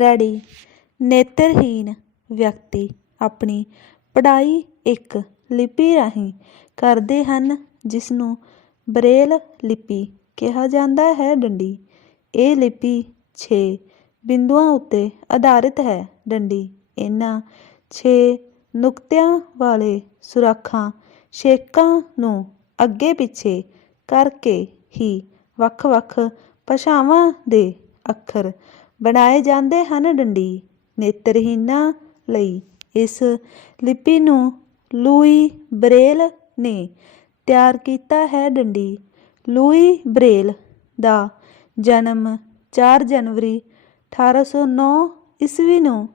Ready. ਨੇਤਰਹੀਨ ਵਿਅਕਤੀ ਆਪਣੀ ਪੜ੍ਹਾਈ ਇੱਕ ਲਿਪੀ ਰਾਹੀਂ ਕਰਦੇ ਹਨ ਜਿਸ ਨੂੰ ਬਰੇਲ ਲਿਪੀ ਕਿਹਾ ਜਾਂਦਾ ਹੈ ਡੰਡੀ। ਇਹ ਲਿਪੀ 6 ਬਿੰਦੂਆਂ ਉੱਤੇ ਆਧਾਰਿਤ ਹੈ ਡੰਡੀ। ਇਹਨਾਂ 6 ਨੁਕਤਿਆਂ ਵਾਲੇ ਸੁਰਾਖਾਂ ਛੇਕਾਂ ਨੂੰ ਅੱਗੇ ਪਿੱਛੇ ਕਰਕੇ ਹੀ ਵੱਖ-ਵੱਖ ਭਾਸ਼ਾਵਾਂ ਦੇ ਅੱਖਰ ਬਣਾਏ ਜਾਂਦੇ ਹਨ ਡੰਡੀ। ਨੇਤਰਹੀਨਾਂ ਲਈ ਇਸ ਲਿਪੀ ਨੂੰ ਲੂਈ ਬਰੇਲ ਨੇ ਤਿਆਰ ਕੀਤਾ ਹੈ ਡੰਡੀ। ਲੂਈ ਬਰੇਲ ਦਾ ਜਨਮ 4 ਜਨਵਰੀ 1809 ਈਸਵੀ ਨੂੰ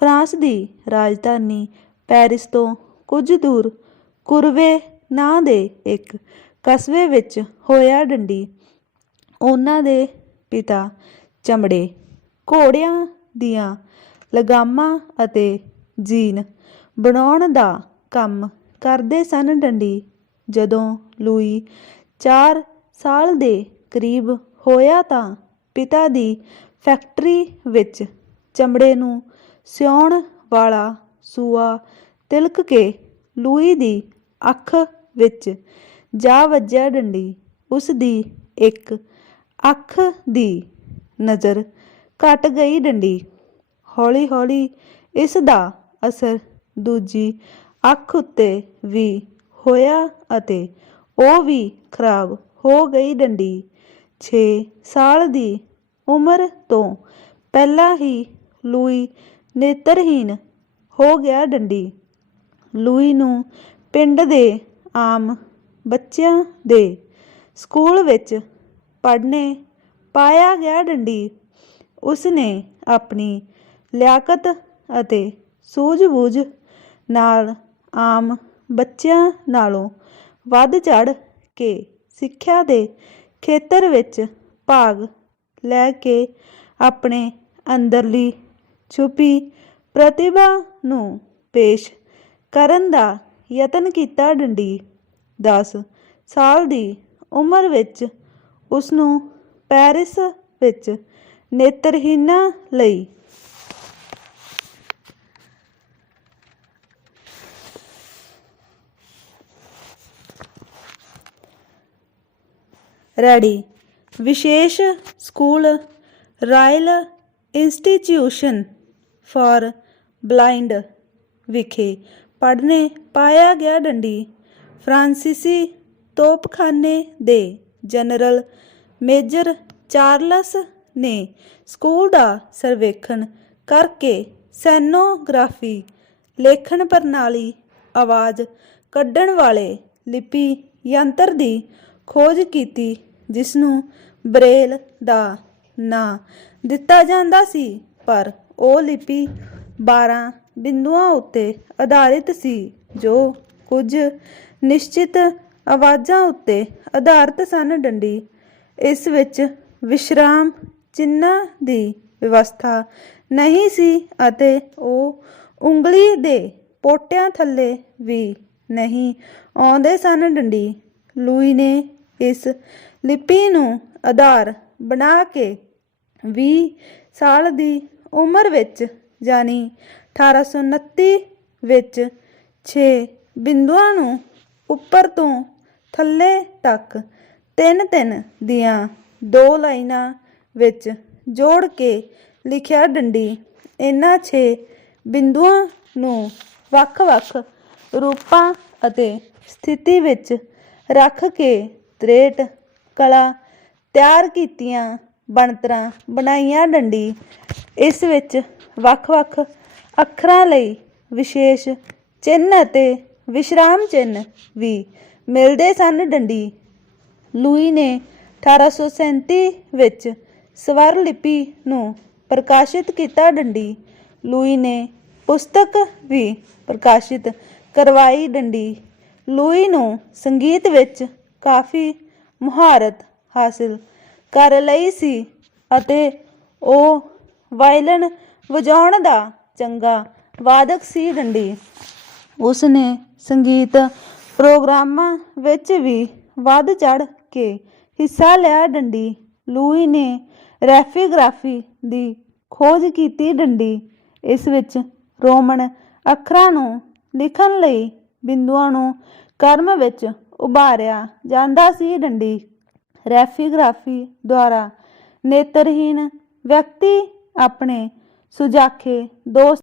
ਫਰਾਂਸ ਦੀ ਰਾਜਧਾਨੀ ਪੈਰਿਸ ਤੋਂ ਕੁਝ ਦੂਰ ਕੁਰਵੇ ਨਾਂ ਦੇ ਇੱਕ ਕਸਬੇ ਵਿੱਚ ਹੋਇਆ ਡੰਡੀ। ਉਹਨਾਂ ਦੇ ਪਿਤਾ ਚਮੜੇ ਘੋੜਿਆਂ ਦੀਆਂ ਲਗਾਮਾਂ ਅਤੇ ਜੀਨ ਬਣਾਉਣ ਦਾ ਕੰਮ ਕਰਦੇ ਸਨ ਡੰਡੀ। ਜਦੋਂ ਲੂਈ 4 ਸਾਲ ਦੇ ਕਰੀਬ ਹੋਇਆ ਤਾਂ ਪਿਤਾ ਦੀ ਫੈਕਟਰੀ ਵਿੱਚ ਚਮੜੇ ਨੂੰ ਸਿਉਣ ਵਾਲਾ ਸੂਆ ਤਿਲਕ ਕੇ ਲੂਈ ਦੀ ਅੱਖ ਵਿੱਚ ਜਾ ਵੱਜਿਆ ਡੰਡੀ। ਉਸ ਦੀ ਇੱਕ ਅੱਖ ਦੀ ਨਜ਼ਰ ਘਟ ਗਈ ਡੰਡੀ। ਹੌਲੀ ਹੌਲੀ ਇਸ ਦਾ ਅਸਰ ਦੂਜੀ ਅੱਖ ਉੱਤੇ ਵੀ ਹੋਇਆ ਅਤੇ ਉਹ ਵੀ ਖਰਾਬ ਹੋ ਗਈ ਡੰਡੀ। 6 ਸਾਲ ਦੀ ਉਮਰ ਤੋਂ ਪਹਿਲਾਂ ਹੀ ਲੂਈ ਨੇਤਰਹੀਨ ਹੋ ਗਿਆ ਡੰਡੀ। ਲੂਈ ਨੂੰ ਪਿੰਡ ਦੇ ਆਮ ਬੱਚਿਆਂ ਦੇ ਸਕੂਲ ਵਿੱਚ ਪੜ੍ਹਨੇ ਪਾਇਆ ਗਿਆ ਡੰਡੀ। ਉਸ ਨੇ ਆਪਣੀ ਲਿਆਕਤ ਅਤੇ ਸੂਝ-ਬੂਝ ਨਾਲ ਆਮ ਬੱਚਿਆਂ ਨਾਲੋਂ ਵੱਧ ਚੜ ਕੇ ਸਿੱਖਿਆ ਦੇ ਖੇਤਰ ਵਿੱਚ ਭਾਗ ਲੈ ਕੇ ਆਪਣੇ ਅੰਦਰਲੀ ਛੁਪੀ ਪ੍ਰਤਿਭਾ ਨੂੰ ਪੇਸ਼ ਕਰਨ ਦਾ ਯਤਨ ਕੀਤਾ। ਡੰਡੀ 10 ਸਾਲ ਦੀ ਉਮਰ ਵਿੱਚ ਉਸ ਨੂੰ ਪੈਰਿਸ ਵਿੱਚ ਨੇਤਰਹੀਨਾਂ ਲਈ। ਰੈਡੀ ਵਿਸ਼ੇਸ਼ school Royal Institution for Blind ਵਿਖੇ ਪੜ੍ਹਨੇ ਪਾਇਆ ਗਿਆ ਡੰਡੀ ਫਰਾਂਸੀਸੀ ਤੋਪਖਾਨੇ ਦੇ ਜਨਰਲ ਮੇਜਰ ਚਾਰਲਸ ਨੇ ਸਕੂਲ ਦਾ ਸਰਵੇਖਣ ਕਰਕੇ ਸੈਨੋਗ੍ਰਾਫੀ, ਲੇਖਣ ਪ੍ਰਣਾਲੀ, ਆਵਾਜ਼ ਕੱਢਣ ਵਾਲੇ ਲਿਪੀ ਯੰਤਰ ਦੀ ਖੋਜ ਕੀਤੀ ਜਿਸ ਨੂੰ ਬਰੇਲ ਦਾ ਨਾਂ ਦਿੱਤਾ ਜਾਂਦਾ ਸੀ। ਪਰ ਉਹ ਲਿਪੀ 12 ਬਿੰਦੂਆਂ ਉੱਤੇ ਆਧਾਰਿਤ ਸੀ, ਜੋ ਕੁਝ ਨਿਸ਼ਚਿਤ ਆਵਾਜ਼ਾਂ ਉੱਤੇ ਆਧਾਰਿਤ ਸਨ। ਡੰਡੀ, ਇਸ ਵਿੱਚ ਵਿਸ਼ਰਾਮ ਚਿੰਨ੍ਹਾਂ ਦੀ ਵਿਵਸਥਾ ਨਹੀਂ ਸੀ ਅਤੇ ਉਹ ਉਂਗਲੀ ਦੇ ਪੋਟਿਆਂ ਥੱਲੇ ਵੀ ਨਹੀਂ ਆਉਂਦੇ ਸਨ ਡੰਡੀ। ਲੂਈ ਨੇ ਇਸ ਲਿਪੀ ਨੂੰ ਆਧਾਰ ਬਣਾ ਕੇ 20 ਸਾਲ ਦੀ ਉਮਰ ਵਿੱਚ ਯਾਨੀ 1829 ਵਿੱਚ 6 ਬਿੰਦੂਆਂ ਨੂੰ ਉੱਪਰ ਤੋਂ ਥੱਲੇ ਤੱਕ ਤਿੰਨ ਤਿੰਨ ਦੀਆਂ ਦੋ ਲਾਈਨਾਂ ਵਿੱਚ ਜੋੜ ਕੇ ਲਿਖਿਆ ਡੰਡੀ, ਇਹਨਾਂ 6 ਬਿੰਦੂਆਂ ਨੂੰ ਵੱਖ-ਵੱਖ ਰੂਪਾਂ ਅਤੇ ਸਥਿਤੀ ਵਿੱਚ ਰੱਖ ਕੇ ਤਰੇਟ ਕਲਾ ਤਿਆਰ ਕੀਤੀਆਂ ਬਣਤਰਾਂ ਬਣਾਈਆਂ ਡੰਡੀ। ਇਸ ਵਿੱਚ ਵੱਖ-ਵੱਖ ਅੱਖਰਾਂ ਲਈ ਵਿਸ਼ੇਸ਼ ਚਿੰਨ੍ਹ ਅਤੇ ਵਿਸ਼ਰਾਮ ਚਿੰਨ੍ਹ ਵੀ ਮਿਲਦੇ ਸਨ ਡੰਡੀ। ਲੂਈ ਨੇ 1837 ਵਿੱਚ ਸਵਰ ਲਿਪੀ ਨੂੰ ਪ੍ਰਕਾਸ਼ਿਤ ਕੀਤਾ ਡੰਡੀ। ਲੂਈ ਨੇ ਪੁਸਤਕ ਵੀ ਪ੍ਰਕਾਸ਼ਿਤ ਕਰਵਾਈ ਡੰਡੀ। ਲੂਈ ਨੂੰ ਸੰਗੀਤ ਵਿੱਚ ਕਾਫੀ ਮੁਹਾਰਤ ਹਾਸਿਲ ਕਰ ਲਈ ਸੀ ਅਤੇ ਉਹ ਵਾਇਲਨ ਵਜਾਉਣ ਦਾ ਚੰਗਾ ਵਾਦਕ ਸੀ ਡੰਡੀ। ਉਸ ਨੇ ਸੰਗੀਤ ਪ੍ਰੋਗਰਾਮਾਂ ਵਿੱਚ ਵੀ ਵੱਧ ਚੜ ਕੇ ਹਿੱਸਾ ਲਿਆ ਡੰਡੀ। ਲੂਈ ਨੇ ਰੈਫੀਗ੍ਰਾਫੀ ਦੀ ਖੋਜ ਕੀਤੀ ਡੰਡੀ। ਇਸ ਵਿੱਚ ਰੋਮਨ ਅੱਖਰਾਂ ਨੂੰ ਲਿਖਣ ਲਈ ਬਿੰਦੂਆਂ ਨੂੰ ਕਰਮ ਵਿੱਚ ਉਭਾਰਿਆ ਜਾਂਦਾ ਸੀ ਡੰਡੀ। ਰੈਫੀਗ੍ਰਾਫੀ ਦੁਆਰਾ ਨੇਤਰਹੀਣ ਵਿਅਕਤੀ ਆਪਣੇ ਸੁਜਾਖੇ ਦੋਸਤ